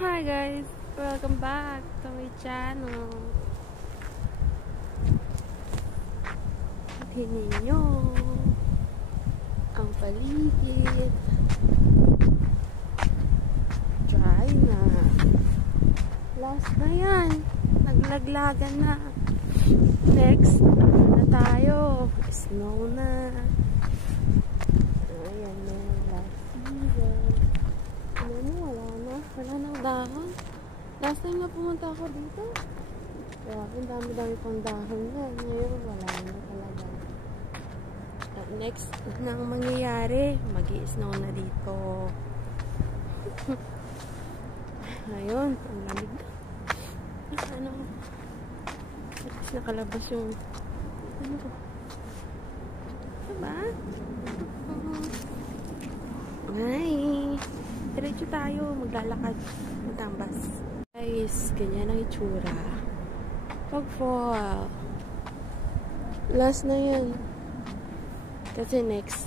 Hi guys! Welcome back to my channel. Tingnan nyo ang paligid. Dry na. Last na yan. Naglaglagan na. Next, na tayo. Snow na. Ayan na. Last season. Ano, wala na. Wala nang dahon. Last time na pumunta ako dito. Kaya ang dami-dami pang dahon na. Ngayon, wala na talaga. At next nang mangyayari, mag-i-snow na dito. Ngayon, ang lamig na. Ano? At least nakalabas yung ano to? Diba? Hi! Diretso tayo, maglalakad ng tambas. Guys, ganyan ang itsura. Pag fall. Last na yan. Kasi next,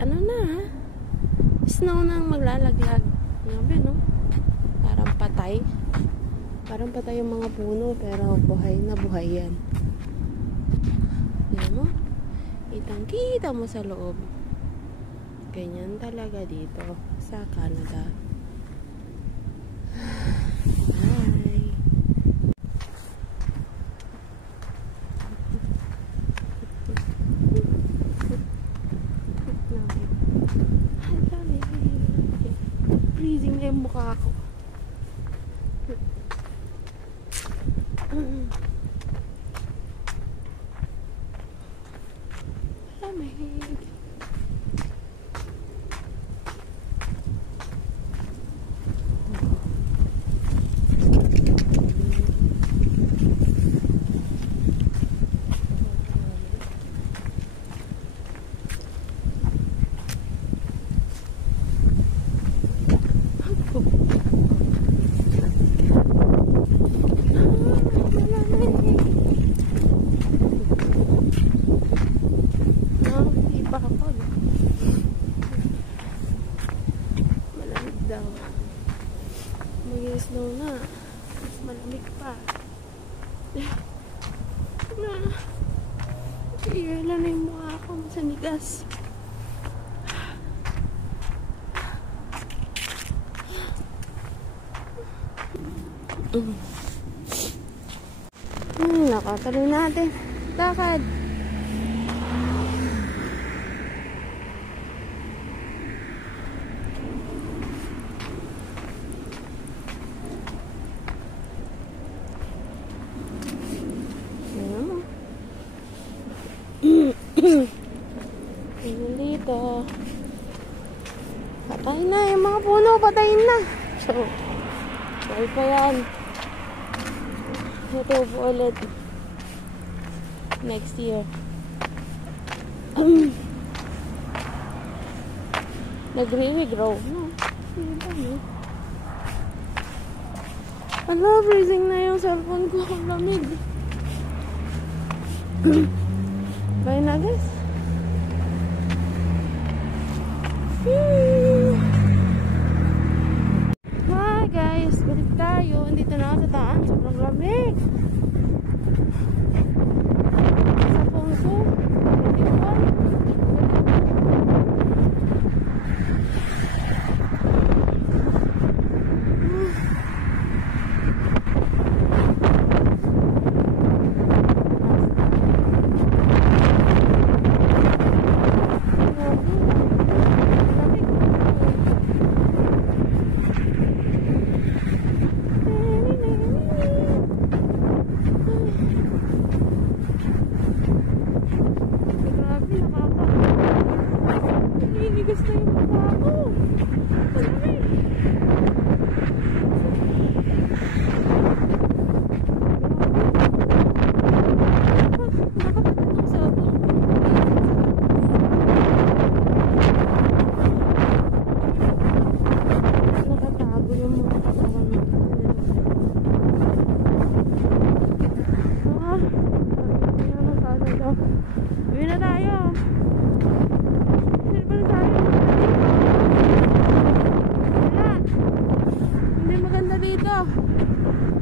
ano na? Snow nang maglalaglag. Grabe, no? Parang patay. Parang patay yung mga puno, pero buhay na buhay yan. Ayan mo? Kitang-kita mo sa loob. Ganyan talaga dito sa Canada. Bye! Freezing na yung mukha ko. Lamig. Malamig daw. Mag-i-snow na. Mas malamig pa. Iyan na yung mukha ko. Masanigas. Nakatuloy natin. Lakad. Ayan dito. Patay na. Yung mga puno, patay na. So, bye pa yan. Ito po ulit. Next year. Nag-re-grow. No? Ala, freezing na yung cellphone ko. Ang lamig. Bye na, guys. Hi, guys. Balik tayo. Dito na ako sa taan. Sobrang lamig. Sa phone ko. go.